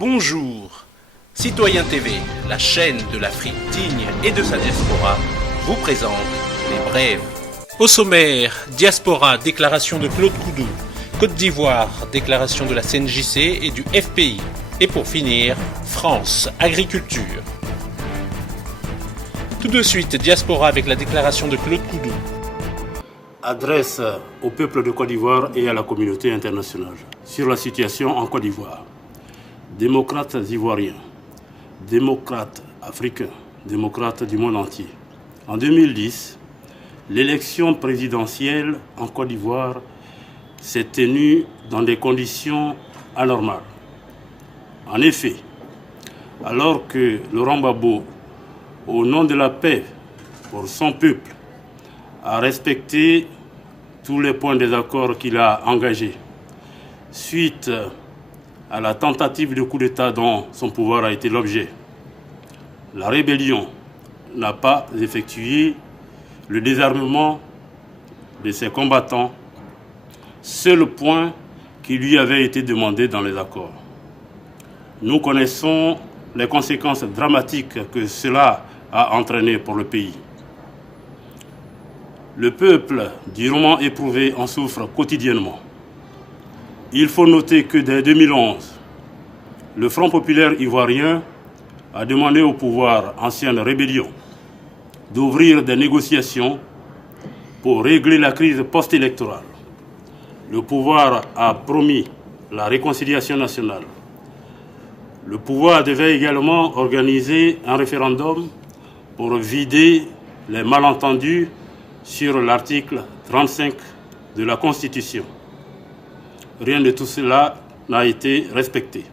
Bonjour. Citoyen TV, la chaîne de l'Afrique digne et de sa diaspora, vous présente les brèves. Au sommaire, diaspora, déclaration de Claude Koudou. Côte d'Ivoire, déclaration de la CNJC et du FPI. Et pour finir, France, agriculture. Tout de suite, diaspora avec la déclaration de Claude Koudou. Adresse au peuple de Côte d'Ivoire et à la communauté internationale sur la situation en Côte d'Ivoire. Démocrates ivoiriens, démocrates africains, démocrates du monde entier. En 2010, l'élection présidentielle en Côte d'Ivoire s'est tenue dans des conditions anormales. En effet, alors que Laurent Gbagbo, au nom de la paix pour son peuple, a respecté tous les points des accords qu'il a engagés, suite à la tentative de coup d'État dont son pouvoir a été l'objet, la rébellion n'a pas effectué le désarmement de ses combattants, seul point qui lui avait été demandé dans les accords. Nous connaissons les conséquences dramatiques que cela a entraîné pour le pays. Le peuple, durement éprouvé, en souffre quotidiennement. Il faut noter que dès 2011, le Front populaire ivoirien a demandé au pouvoir ancienne rébellion d'ouvrir des négociations pour régler la crise post-électorale. Le pouvoir a promis la réconciliation nationale. Le pouvoir devait également organiser un référendum pour vider les malentendus sur l'article 35 de la Constitution. Rien de tout cela n'a été respecté.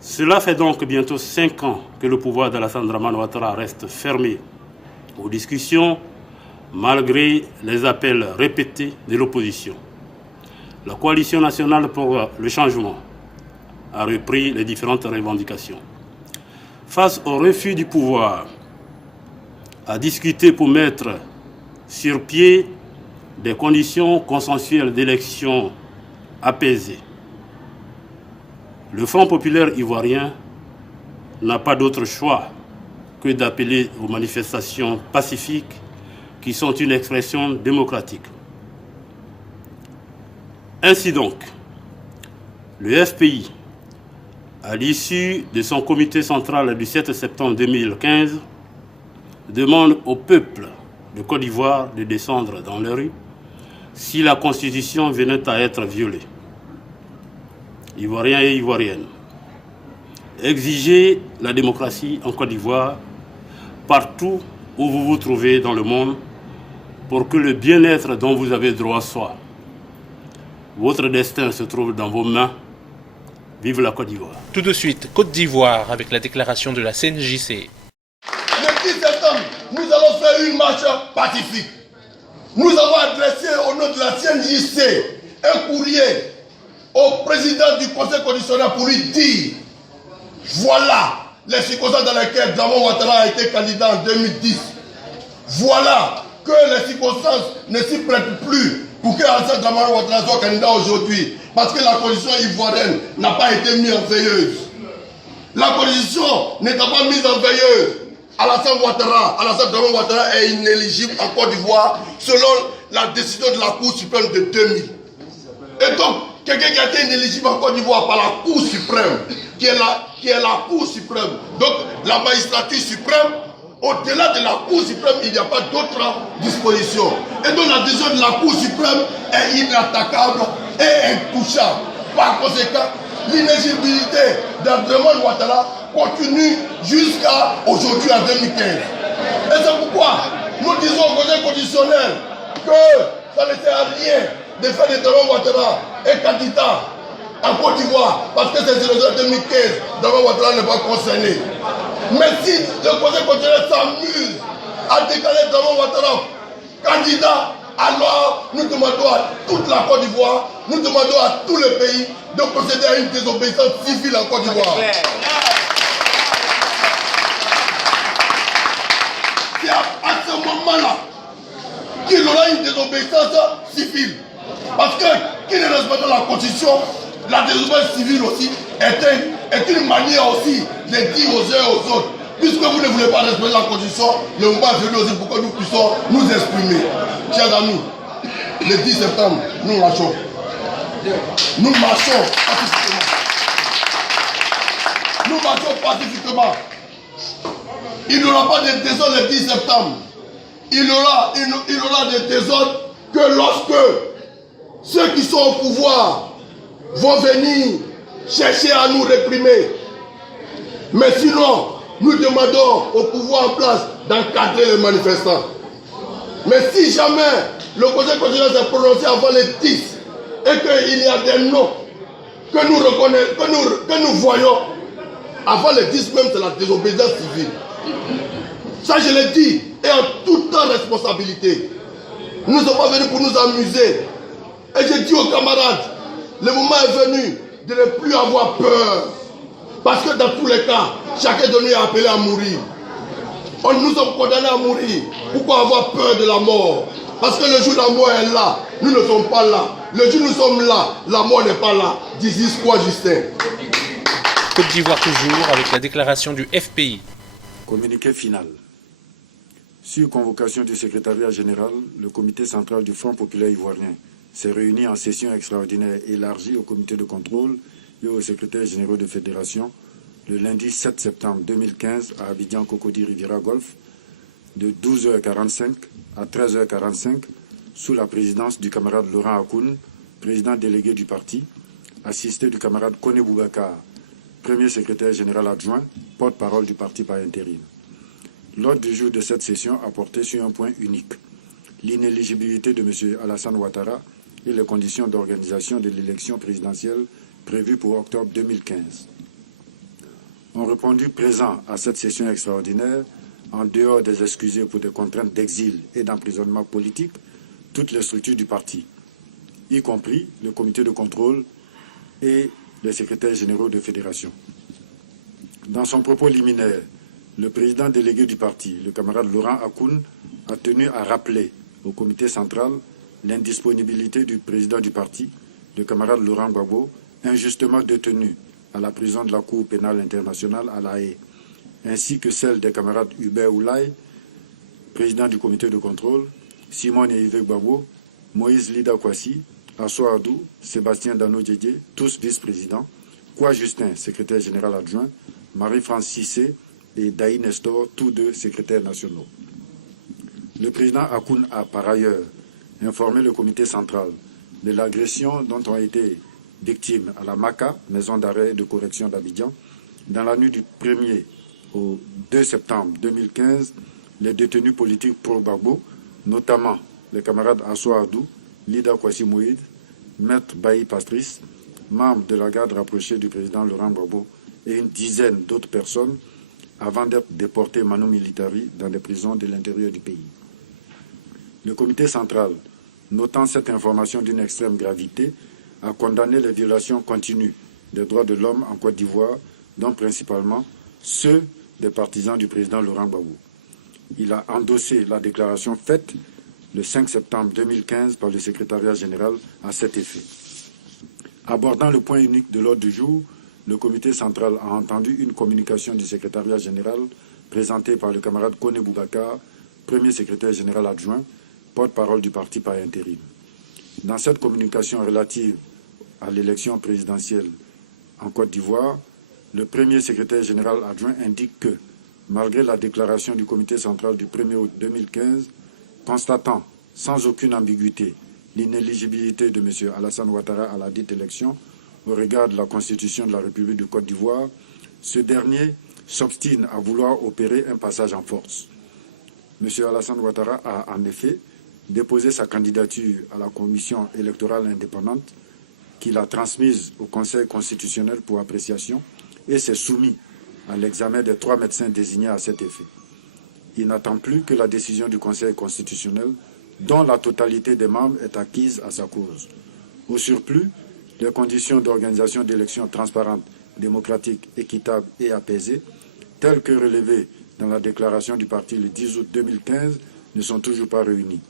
Cela fait donc bientôt 5 ans que le pouvoir d'Alassane Dramane Ouattara reste fermé aux discussions malgré les appels répétés de l'opposition. La coalition nationale pour le changement a repris les différentes revendications. Face au refus du pouvoir à discuter pour mettre sur pied des conditions consensuelles d'élection apaisées, le Front populaire ivoirien n'a pas d'autre choix que d'appeler aux manifestations pacifiques qui sont une expression démocratique. Ainsi donc, le FPI, à l'issue de son comité central du 7 septembre 2015, demande au peuple de Côte d'Ivoire de descendre dans les rues si la Constitution venait à être violée. Ivoiriens et Ivoiriennes, exigez la démocratie en Côte d'Ivoire partout où vous vous trouvez dans le monde pour que le bien-être dont vous avez droit soit. Votre destin se trouve dans vos mains. Vive la Côte d'Ivoire. Tout de suite, Côte d'Ivoire avec la déclaration de la CNJC. Le 10 septembre, nous allons faire une marche pacifique. Nous avons adressé au nom de la CNJC un courrier au président du Conseil constitutionnel pour lui dire voilà les circonstances dans lesquelles Dramane Ouattara a été candidat en 2010. Voilà que les circonstances ne s'y prêtent plus pour que Alassane Dramane Ouattara soit candidat aujourd'hui. Parce que la constitution ivoirienne n'a pas été mise en veilleuse. La constitution n'étant pas mise en veilleuse, Alassane Dramane Ouattara est inéligible en Côte d'Ivoire selon la décision de la Cour suprême de 2000. Et donc, quelqu'un qui a été inéligible en Côte d'Ivoire par la Cour suprême, qui est la Cour suprême, donc la magistrature suprême, au-delà de la Cour suprême, il n'y a pas d'autres dispositions. Et donc la décision de la Cour suprême est inattaquable et intouchable. Par conséquent, l'inéligibilité d'Dramane Ouattara continue jusqu'à aujourd'hui en 2015. Et c'est pourquoi nous disons au Conseil constitutionnel que ça ne sert à rien de faire de Dramane Ouattara un candidat en Côte d'Ivoire parce que c'est élections 2015, Dramane Ouattara n'est pas concerné. Mais si le Conseil constitutionnel s'amuse à déclarer Dramane Ouattara candidat, alors nous demandons à toute la Côte d'Ivoire, nous demandons à tous les pays de procéder à une désobéissance civile en Côte d'Ivoire. C'est à ce moment-là qu'il aura une désobéissance civile. Parce que qui ne respecte la Constitution, la désobéissance civile aussi est est une manière aussi de dire aux uns et aux autres, puisque vous ne voulez pas respecter la Constitution, le moment est venu aussi pour que nous puissions nous exprimer. Chers amis, le 10 septembre, nous marchons. Nous marchons pacifiquement. Nous marchons pacifiquement. Il n'y aura pas de désordre le 10 septembre. Il y aura des désordres que lorsque ceux qui sont au pouvoir vont venir chercher à nous réprimer. Mais sinon, nous demandons au pouvoir en place d'encadrer les manifestants. Mais si jamais le Conseil constitutionnel s'est prononcé avant les 10 et qu'il y a des noms que nous reconnaissons, que nous voyons, avant les 10 même, c'est la désobéissance civile. Ça, je l'ai dit, et en toute responsabilité. Nous ne sommes pas venus pour nous amuser. Et j'ai dit aux camarades, le moment est venu de ne plus avoir peur. Parce que dans tous les cas, chacun de nous est appelé à mourir. Nous sommes condamnés à mourir. Pourquoi avoir peur de la mort? Parce que le jour de la mort est là. Nous ne sommes pas là. Le jour où nous sommes là, la mort n'est pas là. Dis quoi, Justin? Côte d'Ivoire toujours, avec la déclaration du FPI. Communiqué final. Sur convocation du secrétariat général, le comité central du Front populaire ivoirien s'est réuni en session extraordinaire élargie au comité de contrôle et aux secrétaires généraux de fédération le lundi 7 septembre 2015 à Abidjan Cocody Riviera Golf de 12h45 à 13h45 sous la présidence du camarade Laurent Akoun, président délégué du parti, assisté du camarade Kone Boubacar, premier secrétaire général adjoint, porte-parole du parti par intérim. L'ordre du jour de cette session a porté sur un point unique, l'inéligibilité de M. Alassane Ouattara et les conditions d'organisation de l'élection présidentielle prévue pour octobre 2015. Ont répondu présents à cette session extraordinaire, en dehors des excusés pour des contraintes d'exil et d'emprisonnement politique, toutes les structures du parti, y compris le comité de contrôle et les secrétaires généraux de fédération. Dans son propos liminaire, le président délégué du parti, le camarade Laurent Akoun, a tenu à rappeler au comité central l'indisponibilité du président du parti, le camarade Laurent Gbagbo, injustement détenu à la prison de la Cour pénale internationale à La Haye, ainsi que celle des camarades Hubert Oulaye, président du comité de contrôle, Simon Yves Gbagbo, Moïse Lida Kwasi, Asso Adou, Sébastien Dano Djedje, tous vice-présidents, Kwa Justin, secrétaire général adjoint, Marie-France Cissé et Daï Nestor, tous deux secrétaires nationaux. Le président Akoun a par ailleurs informé le comité central de l'agression dont ont été victimes à la MACA, maison d'arrêt de correction d'Abidjan, dans la nuit du 1er au 2 septembre 2015, les détenus politiques pro-Gbagbo, notamment les camarades Asso Adou, Lida Kwasi Moïd, Maître Bailly Patrice, membre de la garde rapprochée du président Laurent Gbagbo et une dizaine d'autres personnes, avant d'être déportés manu militari dans des prisons de l'intérieur du pays. Le comité central, notant cette information d'une extrême gravité, a condamné les violations continues des droits de l'homme en Côte d'Ivoire, dont principalement ceux des partisans du président Laurent Gbagbo. Il a endossé la déclaration faite le 5 septembre 2015 par le secrétariat général à cet effet. Abordant le point unique de l'ordre du jour, le comité central a entendu une communication du secrétariat général présentée par le camarade Kone Boubacar, premier secrétaire général adjoint, porte-parole du parti par intérim. Dans cette communication relative à l'élection présidentielle en Côte d'Ivoire, le premier secrétaire général adjoint indique que, malgré la déclaration du comité central du 1er août 2015, constatant sans aucune ambiguïté l'inéligibilité de M. Alassane Ouattara à la dite élection au regard de la Constitution de la République de Côte d'Ivoire, ce dernier s'obstine à vouloir opérer un passage en force. M. Alassane Ouattara a en effet déposé sa candidature à la commission électorale indépendante qu'il a transmise au Conseil constitutionnel pour appréciation et s'est soumis à l'examen des 3 médecins désignés à cet effet. Il n'attend plus que la décision du Conseil constitutionnel, dont la totalité des membres est acquise à sa cause. Au surplus, les conditions d'organisation d'élections transparentes, démocratiques, équitables et apaisées, telles que relevées dans la déclaration du parti le 10 août 2015, ne sont toujours pas réunies.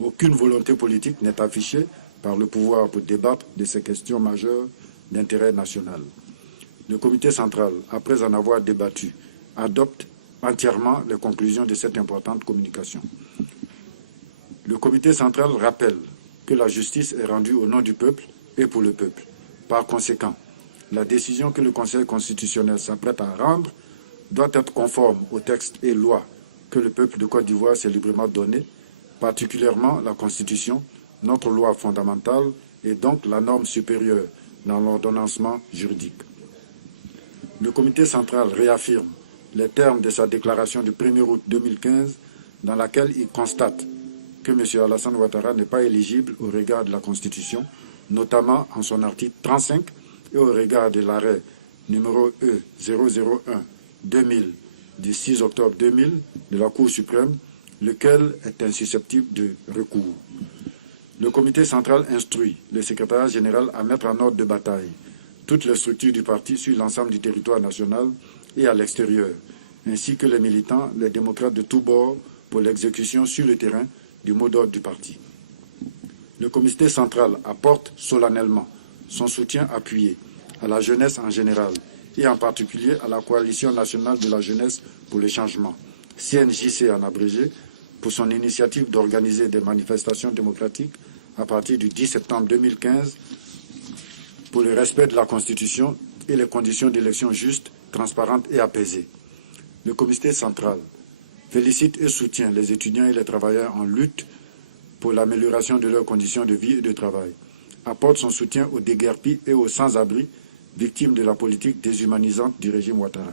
Aucune volonté politique n'est affichée par le pouvoir pour débattre de ces questions majeures d'intérêt national. Le comité central, après en avoir débattu, adopte entièrement les conclusions de cette importante communication. Le comité central rappelle que la justice est rendue au nom du peuple et pour le peuple. Par conséquent, la décision que le Conseil constitutionnel s'apprête à rendre doit être conforme aux textes et lois que le peuple de Côte d'Ivoire s'est librement donné, particulièrement la Constitution, notre loi fondamentale et donc la norme supérieure dans l'ordonnancement juridique. Le comité central réaffirme les termes de sa déclaration du 1er août 2015 dans laquelle il constate que M. Alassane Ouattara n'est pas éligible au regard de la Constitution, notamment en son article 35 et au regard de l'arrêt numéro E001-2000 du 6 octobre 2000 de la Cour suprême, lequel est insusceptible de recours. Le comité central instruit le secrétariat général à mettre en ordre de bataille toutes les structures du parti sur l'ensemble du territoire national et à l'extérieur, ainsi que les militants, les démocrates de tous bords pour l'exécution sur le terrain du mot d'ordre du parti. Le comité central apporte solennellement son soutien appuyé à la jeunesse en général et en particulier à la Coalition nationale de la jeunesse pour le changement, CNJC en abrégé, pour son initiative d'organiser des manifestations démocratiques à partir du 10 septembre 2015 pour le respect de la Constitution et les conditions d'élection justes, transparentes et apaisées. Le comité central félicite et soutient les étudiants et les travailleurs en lutte pour l'amélioration de leurs conditions de vie et de travail, apporte son soutien aux déguerpis et aux sans-abri victimes de la politique déshumanisante du régime Ouattara.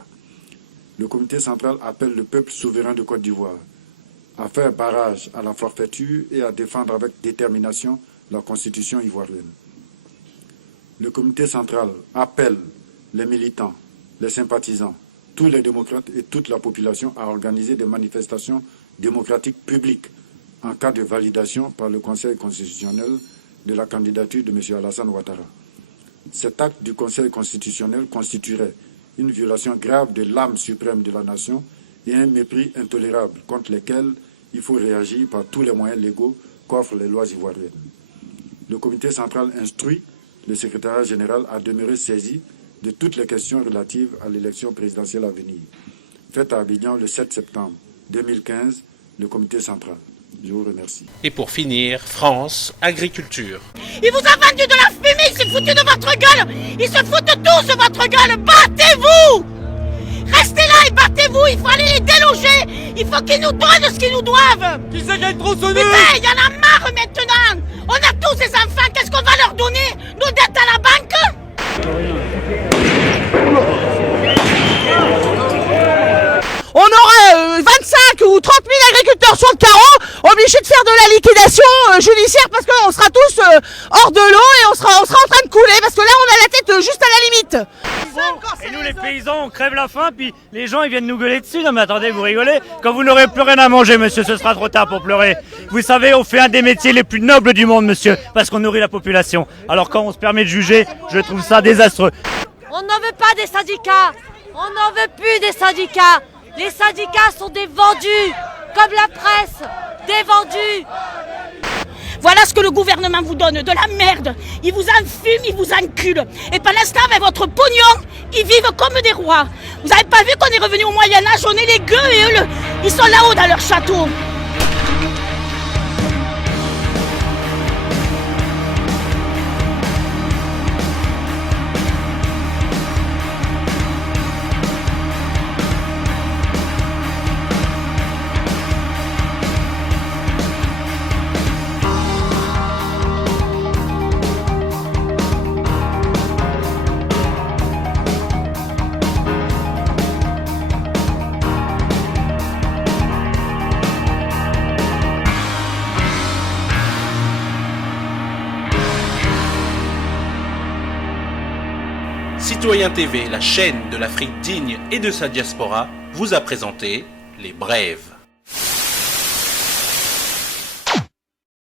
Le comité central appelle le peuple souverain de Côte d'Ivoire à faire barrage à la forfaiture et à défendre avec détermination la constitution ivoirienne. Le comité central appelle les militants, les sympathisants, tous les démocrates et toute la population à organiser des manifestations démocratiques publiques en cas de validation par le Conseil constitutionnel de la candidature de M. Alassane Ouattara. Cet acte du Conseil constitutionnel constituerait une violation grave de l'âme suprême de la nation et un mépris intolérable contre lesquels il faut réagir par tous les moyens légaux qu'offrent les lois ivoiriennes. Le comité central instruit le secrétariat général à demeurer saisi de toutes les questions relatives à l'élection présidentielle à venir. Faite à Abidjan le 7 septembre 2015, le comité central. Je vous remercie. Et pour finir, France, agriculture. Il vous a vendu de la fumée, il s'est foutu de votre gueule. Ils se foutent tous de votre gueule. Battez-vous! Restez là et battez-vous. Il faut aller les déloger. Il faut qu'ils nous donnent ce qu'ils nous doivent. Qui c'est qui a trop sonné? Putain, il y en a marre maintenant. On a tous des enfants. Qu'est-ce qu'on va leur donner? Nos dettes à la banque? On aurait 25 ou 30 000 agriculteurs sur le carreau, obligés de faire de la liquidation judiciaire parce qu'on sera tous hors de l'eau et on sera en train de couler parce que là on a la tête juste à la limite. Et nous les paysans on crève la faim puis les gens ils viennent nous gueuler dessus. Non mais attendez, vous rigolez? Quand vous n'aurez plus rien à manger monsieur, ce sera trop tard pour pleurer. Vous savez, on fait un des métiers les plus nobles du monde monsieur, parce qu'on nourrit la population. Alors quand on se permet de juger, je trouve ça désastreux. On n'en veut pas des syndicats, on n'en veut plus des syndicats. Les syndicats sont des vendus, comme la presse, des vendus. Voilà ce que le gouvernement vous donne, de la merde. Ils vous enfument, ils vous enculent. Et pendant ce temps, avec votre pognon, ils vivent comme des rois. Vous n'avez pas vu qu'on est revenu au Moyen-Âge, on est les gueux et eux, ils sont là-haut dans leur château. Citoyen TV, la chaîne de l'Afrique digne et de sa diaspora, vous a présenté Les Brèves.